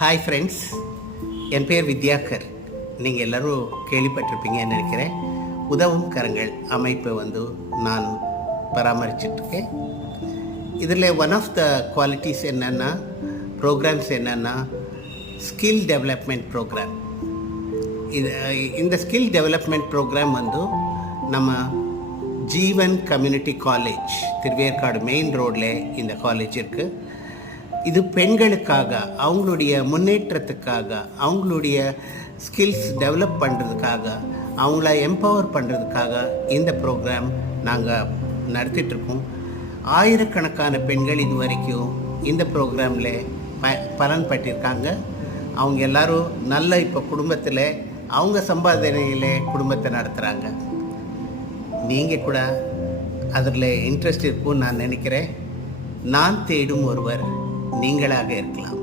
Hi friends, என் பேர் வித்யாகர். நீங்கள் எல்லோரும் கேள்விப்பட்டிருப்பீங்கன்னு நினைக்கிறேன். உதவும் கரங்கள் அமைப்பை நான் பராமரிச்சிட்ருக்கேன். இதில் ஒன் ஆஃப் த குவாலிட்டிஸ் என்னென்னா, ப்ரோக்ராம்ஸ் என்னென்னா ஸ்கில் டெவலப்மெண்ட் ப்ரோக்ராம். இந்த ஸ்கில் டெவலப்மெண்ட் ப்ரோக்ராம் நம்ம ஜீவன் கம்யூனிட்டி காலேஜ், திருவேற்காடு மெயின் ரோடில் இந்த காலேஜ் இருக்குது. இது பெண்களுக்காக, அவங்களுடைய முன்னேற்றத்துக்காக, அவங்களுடைய ஸ்கில்ஸ் டெவலப் பண்ணுறதுக்காக, அவங்கள எம்பவர் பண்ணுறதுக்காக இந்த ப்ரோக்ராம் நாங்கள் நடத்திட்டுருக்கோம். ஆயிரக்கணக்கான பெண்கள் இது வரைக்கும் இந்த ப்ரோக்ராமில் பலன் பட்டிருக்காங்க. அவங்க எல்லோரும் நல்ல இப்போ குடும்பத்தில் அவங்க சம்பாதனையில் குடும்பத்தை நடத்துகிறாங்க. நீங்கள் கூட அதில் இன்ட்ரெஸ்ட் இருக்கும்னு நான் நினைக்கிறேன். நான் தேடும் ஒருவர் நீங்களாக இருக்கலாம்.